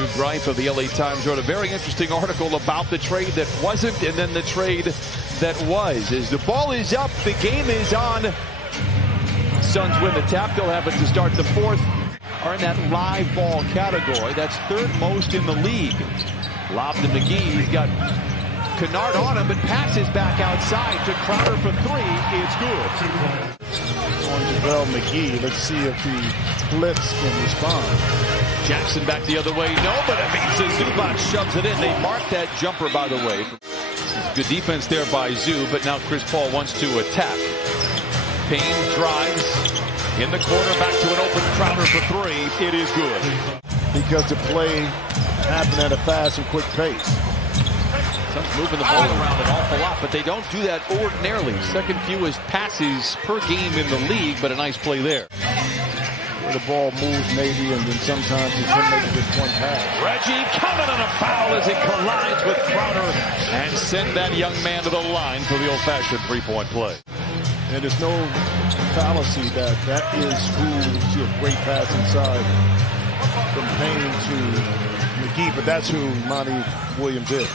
Andrew Greif of the LA Times wrote a very interesting article about the trade that wasn't and then the trade that was. As the ball is up, the game is on. Suns win the tap. They'll have it to start the fourth. Are in that live ball category. That's third most in the league. Lob to McGee. He's got Kennard on him, but passes back outside to Crowder for three. It's good. On JaVale McGee. Let's see if the blitz can respond. Jackson back the other way. No, but it means Zubac shoves it in. They marked that jumper, by the way. Good defense there by Zoo, but now Chris Paul wants to attack. Payne drives in the corner, back to an open Crowder for three. It is good. Because the play happened at a fast and quick pace. Suns moving the ball around an awful lot, but they don't do that ordinarily. Second fewest passes per game in the league, but a nice play there. Where the ball moves maybe, and then sometimes you can make just one pass. Reggie coming on a foul as it collides with Crowder and send that young man to the line for the old-fashioned three-point play. And there's no fallacy that is who see a great pass inside from Payne to McGee, but that's who Monty Williams is.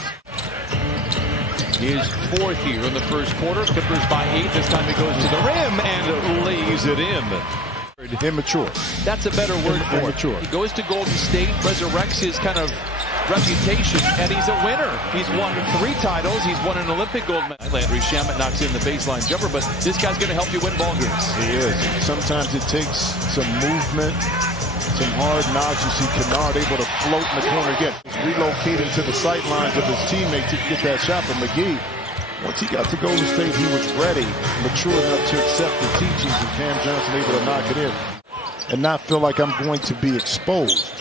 His fourth here in the first quarter. Clippers by 8. This time he goes to the rim and lays it in. Immature. That's a better word for immature. It. He goes to Golden State, resurrects his kind of reputation, and he's a winner. He's won 3 titles. He's won an Olympic gold medal. Landry Shamet knocks in the baseline jumper, but this guy's going to help you win ball games. He is. Sometimes it takes some movement, some hard knocks. You see Kennard able to float in the corner again. Relocating to the sight lines of his teammates to get that shot from McGee. Once he got to Golden State, he was ready, mature enough to accept the teachings, and Cam Johnson able to knock it in and not feel like I'm going to be exposed.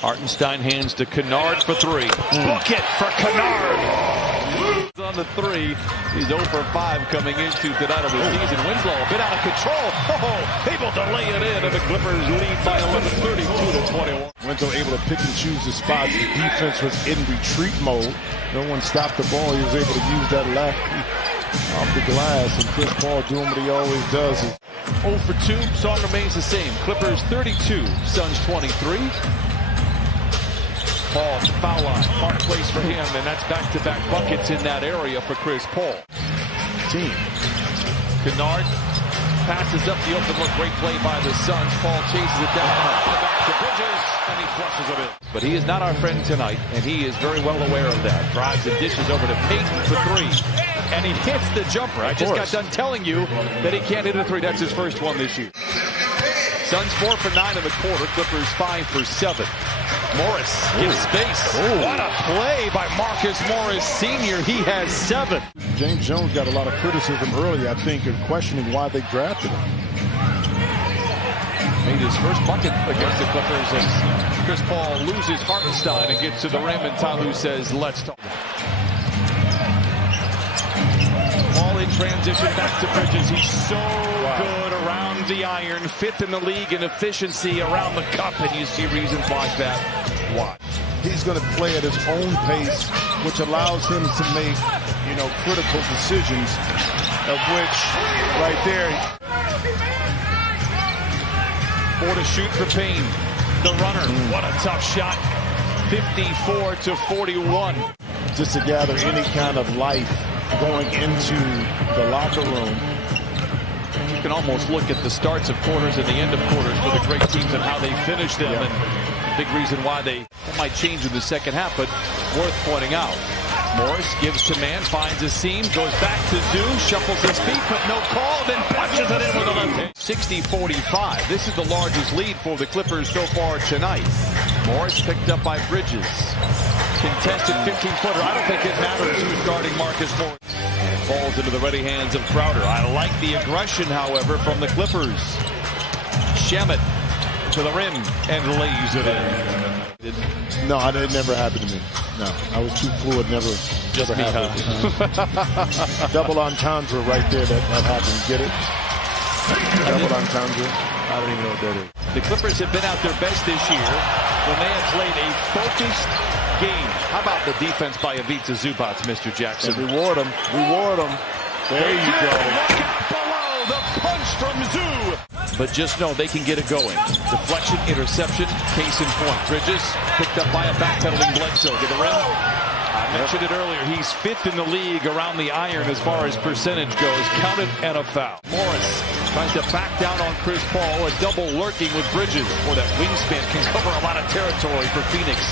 Hartenstein hands to Kennard for 3. Book it for Kennard. On the 3. He's 0 for 5 coming into tonight of the season. Winslow a bit out of control. Able to lay it in, and the Clippers lead by 11, 32-21. Winslow able to pick and choose the spots. The defense was in retreat mode. No one stopped the ball. He was able to use that left off the glass, and Chris Paul doing what he always does. 0 for 2. Song remains the same. Clippers 32, Suns 23. Paul, foul line, hard place for him, and that's back-to-back buckets in that area for Chris Paul. Team. Kennard passes up the open look, great play by the Suns. Paul chases it down, back to Bridges, and he flushes it in. But he is not our friend tonight, and he is very well aware of that. Drives and dishes over to Payton for 3, and he hits the jumper. I just got done telling you that he can't hit a 3. That's his first one this year. Suns 4 for 9 in the quarter. Clippers 5 for 7. Morris gives space. What a play by Marcus Morris Sr. He has 7. James Jones got a lot of criticism early, I think, in questioning why they drafted him. Made his first bucket against the Clippers as Chris Paul loses Hartenstein and gets to the rim, and Tyloo says, let's talk. Ball in transition back to Bridges. He's so good around the iron. 5th in the league in efficiency around the cup, and you see reasons like that. Why? He's going to play at his own pace, which allows him to make, critical decisions, of which, right there. 4 to shoot for Payne. The runner. What a tough shot. 54-41. Just to gather any kind of life going into the locker room. You can almost look at the starts of quarters and the end of quarters for the great teams and how they finish them. Yep. And a big reason why they might change in the second half, but worth pointing out. Morris gives to man, finds a seam, goes back to Zoo, shuffles his feet, but no call, then punches it in with a left hand. 60-45. This is the largest lead for the Clippers so far tonight. Morris picked up by Bridges. Contested 15-footer. I don't think it matters who's guarding Marcus Morris. And falls into the ready hands of Crowder. I like the aggression, however, from the Clippers. Shamet to the rim and lays it in. No, it never happened to me. No, I was too fluid. Never happened. Double entendre right there. That happened. Get it? Double entendre. I don't even know what that is. The Clippers have been at their best this year when they have played a focused game. How about the defense by Ivica Zubac, Mr. Jackson? And reward them. Reward them. There you go. Look out below. The punch from Zoo. but just know they can get it going. Deflection, interception, case in point. Bridges picked up by a backpedaling Bledsoe to the rim. I mentioned it earlier. He's 5th in the league around the iron as far as percentage goes. Counted and a foul. Morris tries to back down on Chris Paul. A double lurking with Bridges. Boy, that wingspan can cover a lot of territory for Phoenix.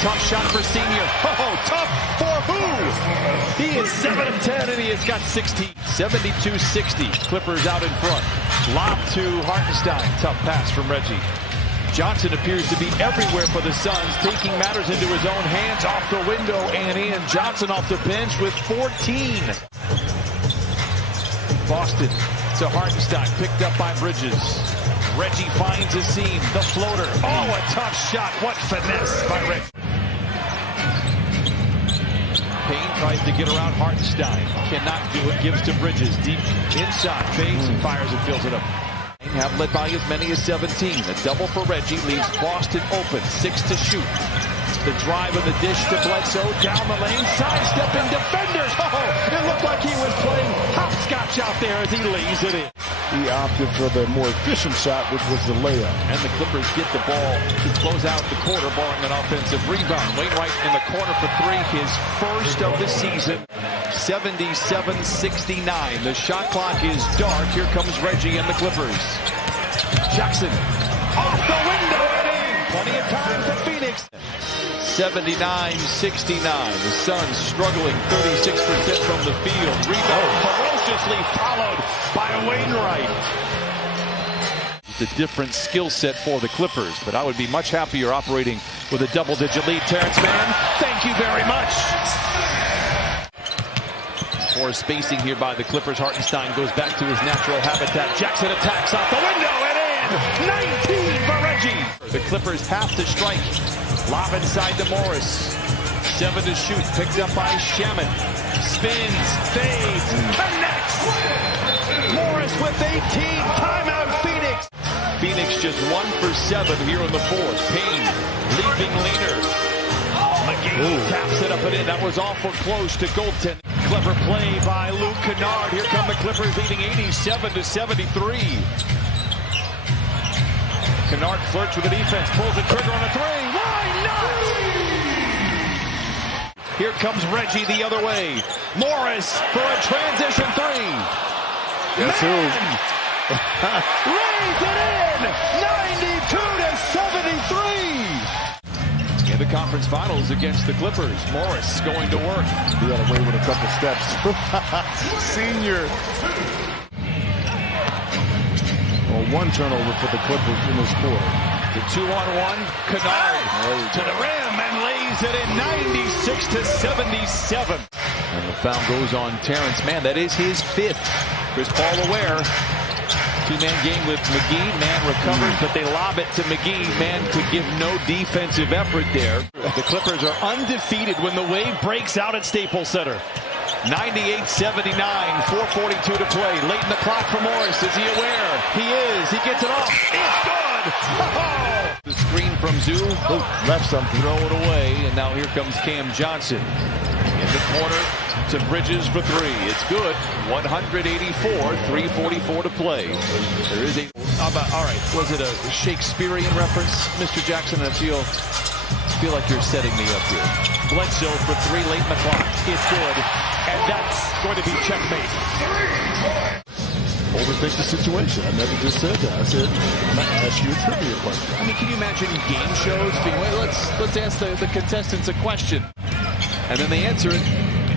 Tough shot for Senior. Oh, tough for who? He is 7 of 10 and he has got 16. 72-60. Clippers out in front. Lob to Hartenstein. Tough pass from Reggie. Johnson appears to be everywhere for the Suns, taking matters into his own hands, off the window and in. Johnson off the bench with 14. Boston to Hartenstein, picked up by Bridges. Reggie finds a seam, the floater. Oh, a tough shot. What finesse by Reggie. Payne tries to get around Hartenstein. Cannot do it, gives to Bridges. Deep inside, fades and fires and fills it up. Have led by as many as 17. A double for Reggie leaves Boston open. 6 to shoot. The drive of the dish to Bledsoe. Down the lane. Sidestepping defenders. Oh, it looked like he was playing hopscotch out there as he lays it in. He opted for the more efficient shot, which was the layup. And the Clippers get the ball to close out the quarter, barring an offensive rebound. Wainwright in the corner for 3. His first of the season. 77-69. The shot clock is dark. Here comes Reggie and the Clippers. Jackson off the window and in. Plenty of time for Phoenix. 79-69. The Suns struggling 36% from the field. Rebound ferociously followed by Wainwright. It's a different skill set for the Clippers, but I would be much happier operating with a double-digit lead. Terrence Mann, thank you very much. More spacing here by the Clippers. Hartenstein goes back to his natural habitat. Jackson attacks off the window and in. 19 for Reggie. The Clippers have to strike. Lob inside to Morris. 7 to shoot. Picked up by Shaman. Spins, fades, connects. Morris with 18. Timeout Phoenix. Phoenix just 1 for 7 here in the 4th. Payne leaping leaner. McGee taps it up and in. That was awful close to goaltending. Clever play by Luke Kennard. Here come the Clippers leading 87-73. Kennard flirts with the defense, pulls the trigger on a 3. Why not? Here comes Reggie the other way. Morris for a transition 3. Guess who? Lays it in. 92-73. In the conference finals against the Clippers, Morris going to work. He got away with a couple steps. Senior. Well, 1 turnover for the Clippers in this quarter. The 2-on-1, Kennard to the rim and lays it in 96-77. And the foul goes on Terrence Mann. That is his 5th. Chris Paul aware. 2-man game with McGee. Mann recovers, but they lob it to McGee. Mann could give no defensive effort there. The Clippers are undefeated when the wave breaks out at Staples Center. 98-79, 4:42 to play. Late in the clock for Morris. Is he aware? He is. He gets it off. It's good. Oh! The screen from Zoo. Left something. Throw it away, and now here comes Cam Johnson. In the corner to Bridges for 3. It's good. 184, 3:44 to play. There is a... all right, was it a Shakespearean reference, Mr. Jackson? I feel like you're setting me up here. Bledsoe for 3 late in the clock. It's good. And that's going to be checkmate. Overthink the situation. I never just said that. I said, I'm not asking you a trivia question. I mean, can you imagine game shows being, wait, let's ask the contestants a question. And then they answer it,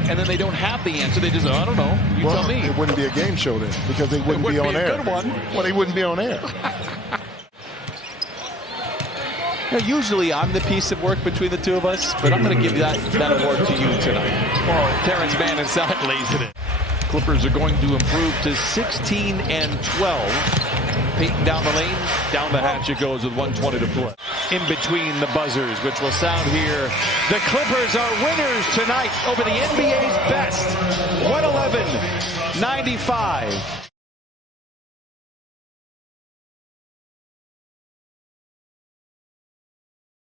and then they don't have the answer. They just, I don't know. You tell me. It wouldn't be a game show then, because they wouldn't be on air. Good one. Well, they wouldn't be on air. Now, usually I'm the piece of work between the two of us, but I'm going to give that award to you tonight. Oh, Terrence Mann inside lays it in. Clippers are going to improve to 16-12. Payton down the lane, down the hatch it goes with 1:20 to play. In between the buzzers, which will sound here. The Clippers are winners tonight over the NBA's best. 111-95.